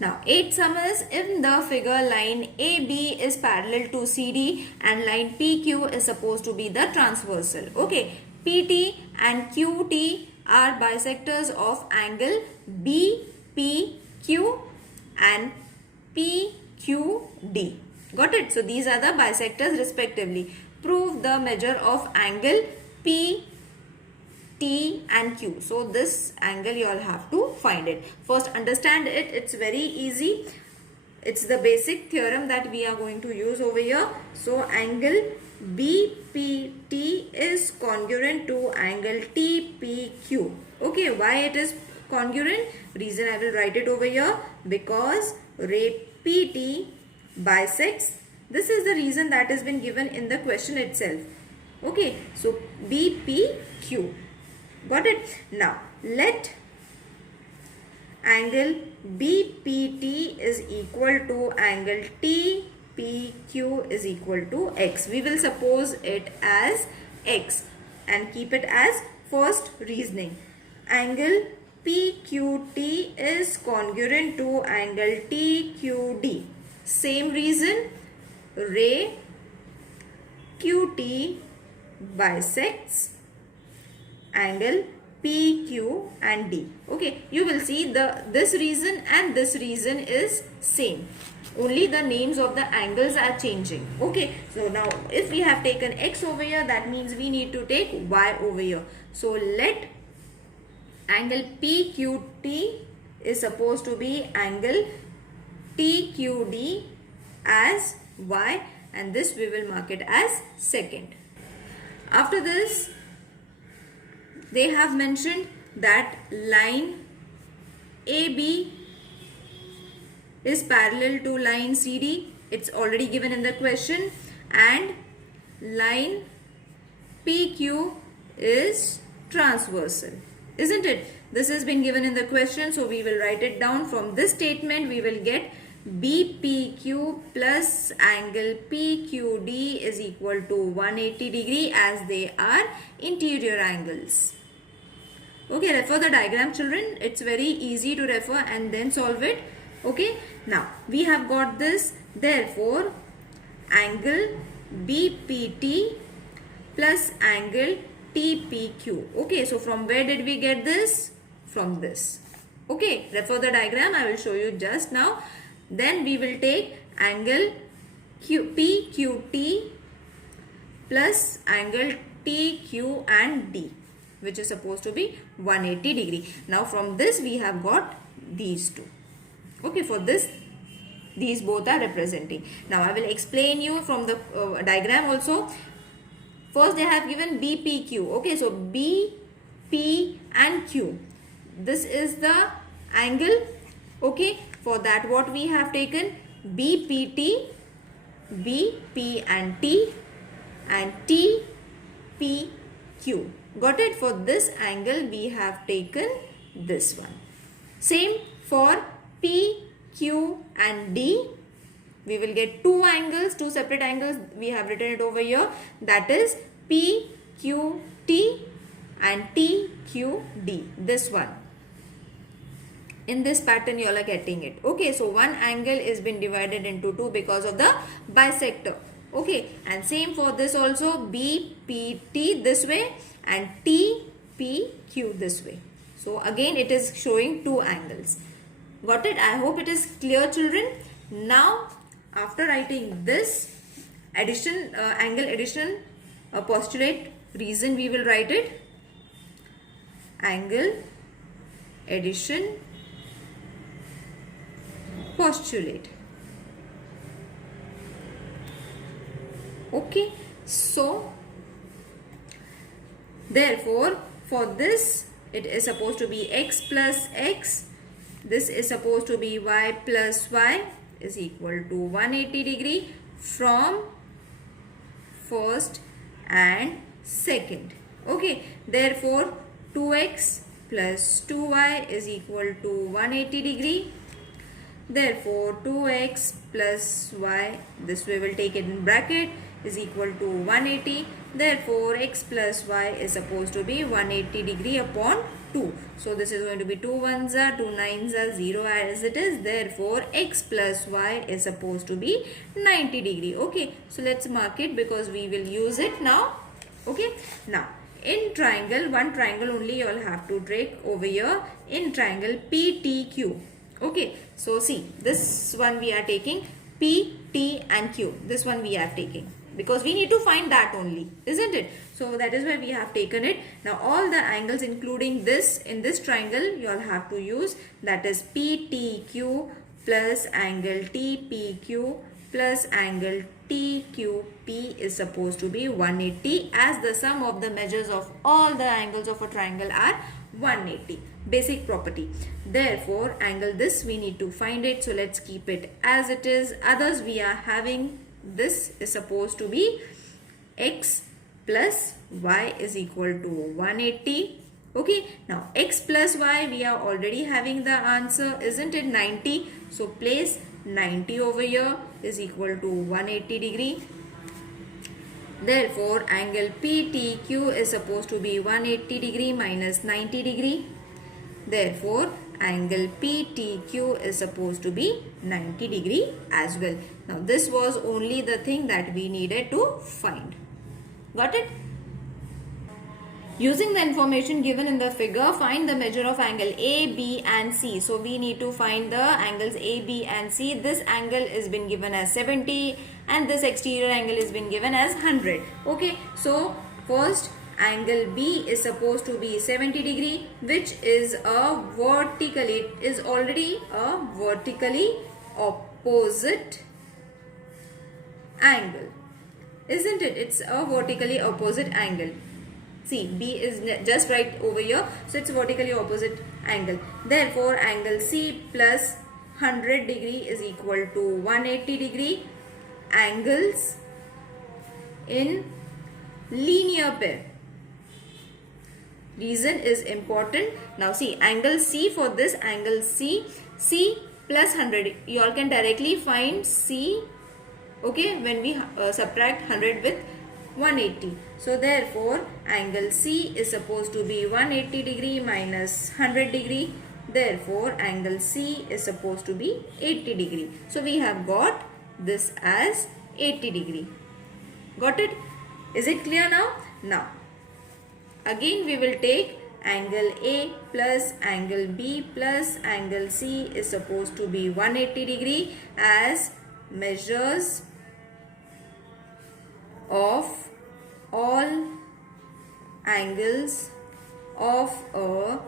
Now, 8th sum is in the figure line AB is parallel to CD and line PQ is supposed to be the transversal. Okay, PT and QT are bisectors of angle BPQ and PQD. Got it? So, these are the bisectors respectively. Prove the measure of angle P, T and Q. So this angle you all have to find it. First understand it. It's very easy. It's the basic theorem that we are going to use over here. So angle BPT is congruent to angle TPQ. Okay, why it is congruent? Reason I will write it over here. Because ray PT bisects. This is the reason that has been given in the question itself. Okay, so BPQ. Got it? Now, let angle BPT is equal to angle TPQ is equal to X. We will suppose it as X and keep it as first reasoning. Angle PQT is congruent to angle TQD. Same reason, ray QT bisects angle PQ and D. Okay, you will see this reason and this reason is same. Only the names of the angles are changing. Okay, so now if we have taken X over here, that means we need to take Y over here. So let angle PQT is supposed to be angle TQD as Y, and this we will mark it as second. After this, they have mentioned that line AB is parallel to line CD. It's already given in the question. And line PQ is transversal. Isn't it? This has been given in the question. So we will write it down. From this statement, we will get BPQ plus angle PQD is equal to 180 degree as they are interior angles. Okay, refer the diagram, children. It's very easy to refer and then solve it. Okay, now we have got this. Therefore, angle BPT plus angle TPQ. Okay, so from where did we get this? From this. Okay, refer the diagram. I will show you just now. Then we will take angle PQT plus angle TQ and D, which is supposed to be 180 degree. Now from this we have got these two. Okay, for this these both are representing. Now I will explain you from the diagram also. First they have given BPQ. Okay, so B, P and Q. This is the angle. Okay, for that what we have taken? BPT, B, P and T and T, P, Q. Got it? For this angle we have taken this one. Same for P, Q and D. We will get two angles, two separate angles. We have written it over here. That is P, Q, T and T, Q, D. This one. In this pattern you all are getting it. Okay, so one angle is been divided into two because of the bisector. Okay, and same for this also, BPT this way and TPQ this way. So again it is showing two angles. Got it? I hope it is clear, children. Now after writing this addition, angle addition postulate reason, we will write it angle addition postulate. Okay, so therefore for this it is supposed to be X plus X. This is supposed to be Y plus Y is equal to 180 degree from first and second. Okay, therefore 2X plus 2Y is equal to 180 degree. Therefore 2x plus y, this way will take it in bracket, is equal to 180. Therefore, x plus y is supposed to be 180 degree upon 2. So, this is going to be 2 ones are, 2 nines are, 0 as it is. Therefore, x plus y is supposed to be 90 degree. Okay. So, let's mark it because we will use it now. Okay. Now, in triangle, one triangle only you all have to take over here. In triangle PTQ. Okay. So, see, this one we are taking P, T and Q. This one we are taking, because we need to find that only, isn't it? So that is why we have taken it. Now all the angles including this in this triangle you all have to use, that is PTQ plus angle TPQ plus angle TQP is supposed to be 180, as the sum of the measures of all the angles of a triangle are 180. Basic property. Therefore, angle this we need to find it. So let's keep it as it is. Others we are having, this is supposed to be x plus y is equal to 180. Okay. Now x plus y we are already having the answer, isn't it? 90. So place 90 over here is equal to 180 degree. Therefore, angle PTQ is supposed to be 180 degree minus 90 degree. Therefore, angle PTQ is supposed to be 90 degree as well. Now, this was only the thing that we needed to find. Got it? Using the information given in the figure, find the measure of angle A, B and C. So, we need to find the angles A, B and C. This angle is been given as 70 and this exterior angle is been given as 100. Okay. So, first angle B is supposed to be 70 degree, which is a vertically, it is already a vertically opposite angle, isn't it? It's a vertically opposite angle. See, B is just right over here, so it's vertically opposite angle. Therefore, angle C plus 100 degree is equal to 180 degree. Angles in linear pair. Reason is important. Now see, angle C, for this angle C plus 100, you all can directly find C, okay, when we subtract 100 with 180. So therefore, angle C is supposed to be 180 degree minus 100 degree. Therefore, angle C is supposed to be 80 degree. So we have got this as 80 degree. Got it? Is it clear now? Now, again we will take angle A plus angle B plus angle C is supposed to be 180 degree as measures of all angles of a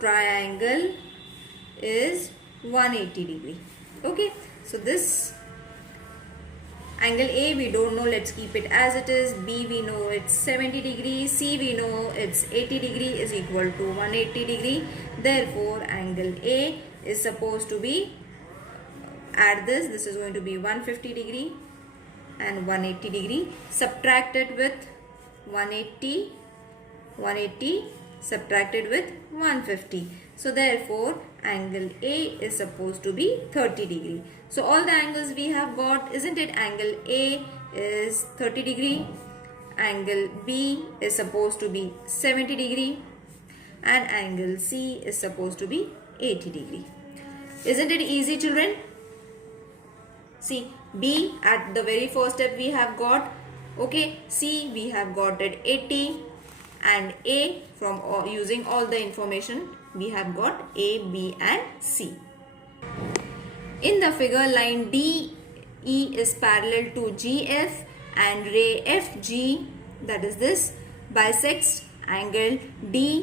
triangle is 180 degree. Okay, so this angle A we don't know, let's keep it as it is. B we know it's 70 degree, C we know it's 80 degree is equal to 180 degree. Therefore, angle A is supposed to be, add this is going to be 150 degree and 180 degree. Subtract it with 180 subtracted with 150. So therefore, angle A is supposed to be 30 degree. So all the angles we have got, isn't it? Angle A is 30 degree, angle B is supposed to be 70 degree and angle C is supposed to be 80 degree. Isn't it easy, children? See, B at the very first step we have got, okay, C we have got it 80 and A from using all the information we have got A, B and C. In the figure, line DE is parallel to GF and ray FG, that is this, bisects angle DEF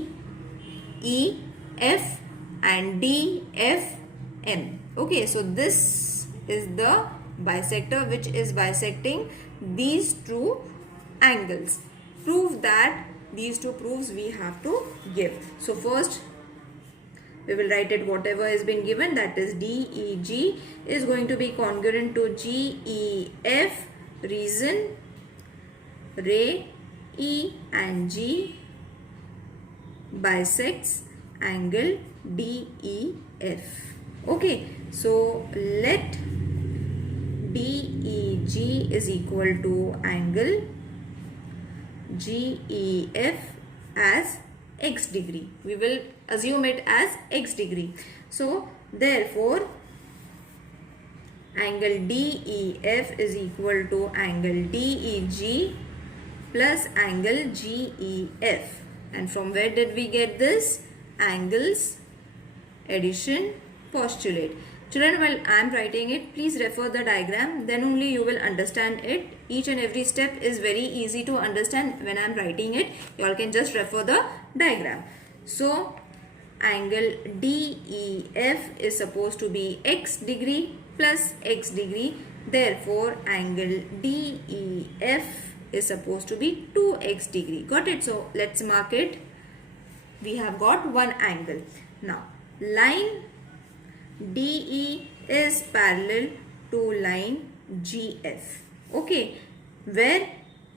and DFM. Okay, so this is the bisector which is bisecting these two angles. Prove that these two proofs we have to give. So first we will write it whatever has been given, that is DEG is going to be congruent to GEF. Reason, ray E and G bisects angle DEF. Okay, so let DEG is equal to angle GEF as x degree. We will assume it as x degree. So therefore angle DEF is equal to angle DEG plus angle GEF. And from where did we get this? Angles addition postulate. Children, while I am writing it, please refer the diagram, then only you will understand it. Each and every step is very easy to understand when I am writing it. You all can just refer the diagram. So angle DEF is supposed to be x degree plus x degree. Therefore angle DEF is supposed to be 2x degree. Got it? So let's mark it. We have got one angle. Now line DE is parallel to line GF. Okay, where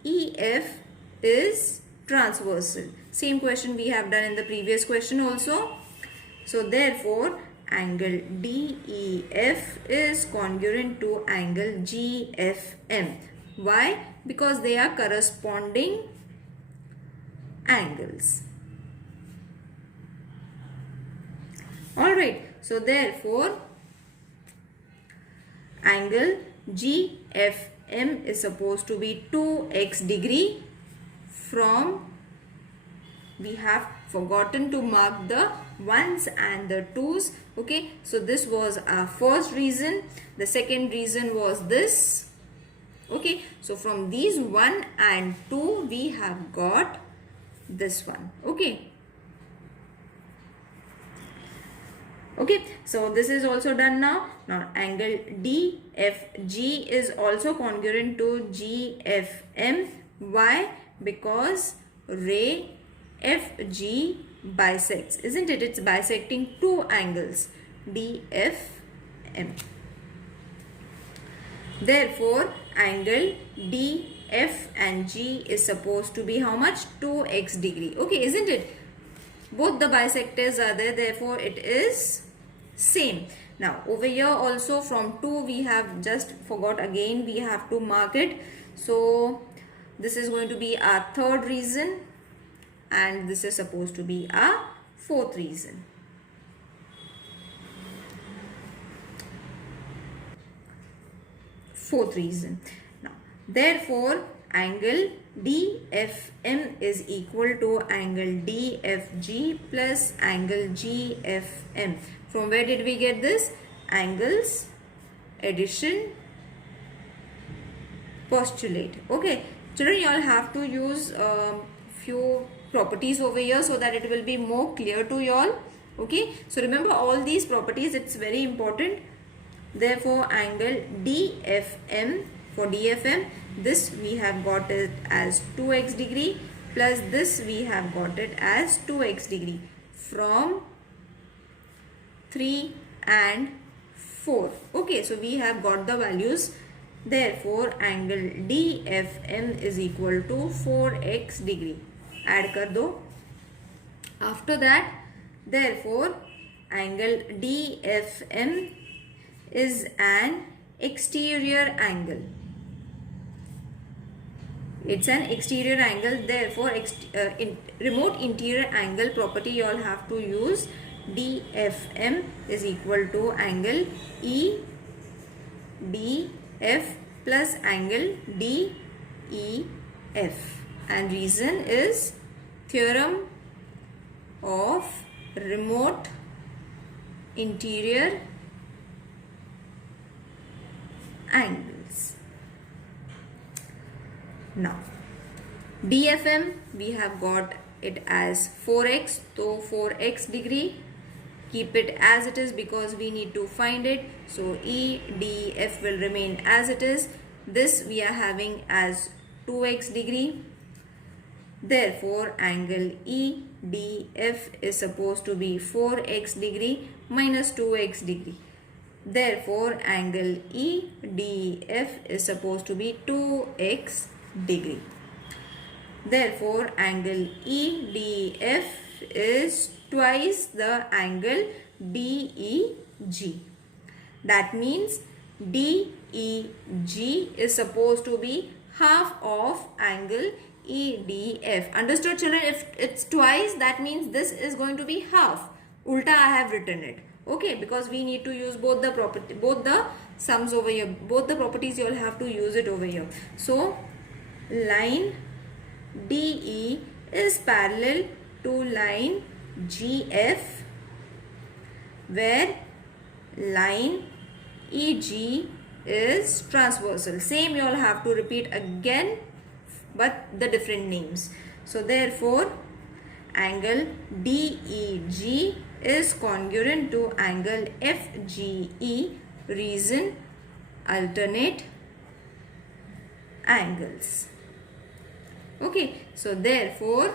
EF is transversal. Same question we have done in the previous question also. So therefore angle DEF is congruent to angle GFM. Why? Because they are corresponding angles. Alright, so therefore angle GFM is supposed to be 2x degree. From, we have forgotten to mark the 1s and the 2s. Okay, so this was our first reason. The second reason was this. Okay, so from these 1 and 2 we have got this one. Okay. Okay, so this is also done now. Now angle DFG is also congruent to GFM. Why? Because ray FG bisects, isn't it? It's bisecting two angles, DFM. Therefore angle DF and G is supposed to be how much? 2x degree. Okay, isn't it? Both the bisectors are there, therefore it is same. Now over here also from 2 we have just forgot, again we have to mark it. So this is going to be our third reason and this is supposed to be our fourth reason. Fourth reason. Now therefore angle DFM is equal to angle DFG plus angle GFM. From where did we get this? Angles addition postulate. Okay, children, you all have to use few properties over here so that it will be more clear to you all. Okay, so remember all these properties, it's very important. Therefore angle DFM, for DFM, this we have got it as 2x degree plus this we have got it as 2x degree from 3 and 4. Okay, so we have got the values. Therefore angle DFM is equal to 4x degree. Add kar do. After that, therefore angle DFM is an exterior angle. It's an exterior angle, therefore remote interior angle property you all have to use. DFM is equal to angle EDF plus angle DEF, and reason is theorem of remote interior angles. Now DFM we have got it as 4x, so 4x degree. Keep it as it is because we need to find it. So EDF will remain as it is. This we are having as 2x degree. Therefore angle EDF is supposed to be 4x degree minus 2x degree. Therefore angle EDF is supposed to be 2x degree. Therefore angle EDF is twice the angle DEG. That means DEG is supposed to be half of angle EDF. Understood, children? If it's twice, that means this is going to be half. Ulta I have written it. Okay, because we need to use both the property, both the sums over here, both the properties you all have to use it over here. So line DE is parallel to line GF, where line EG is transversal. Same you all have to repeat again, but the different names. So therefore angle DEG is congruent to angle FGE, reason alternate angles. Okay, so therefore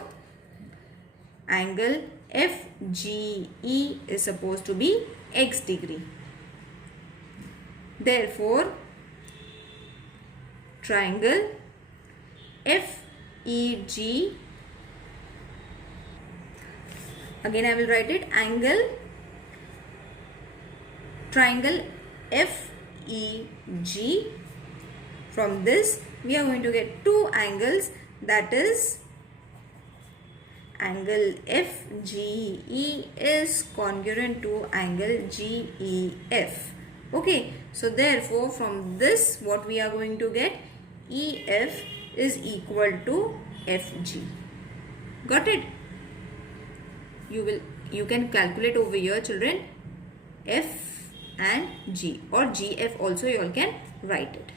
angle FGE is supposed to be x degree. Therefore triangle FEG, again I will write it, triangle FEG. From this we are going to get two angles, that is angle FGE is congruent to angle GEF. Okay, so therefore from this what we are going to get, EF is equal to FG. Got it? You can calculate over here, children, F and G, or GF also you all can write it.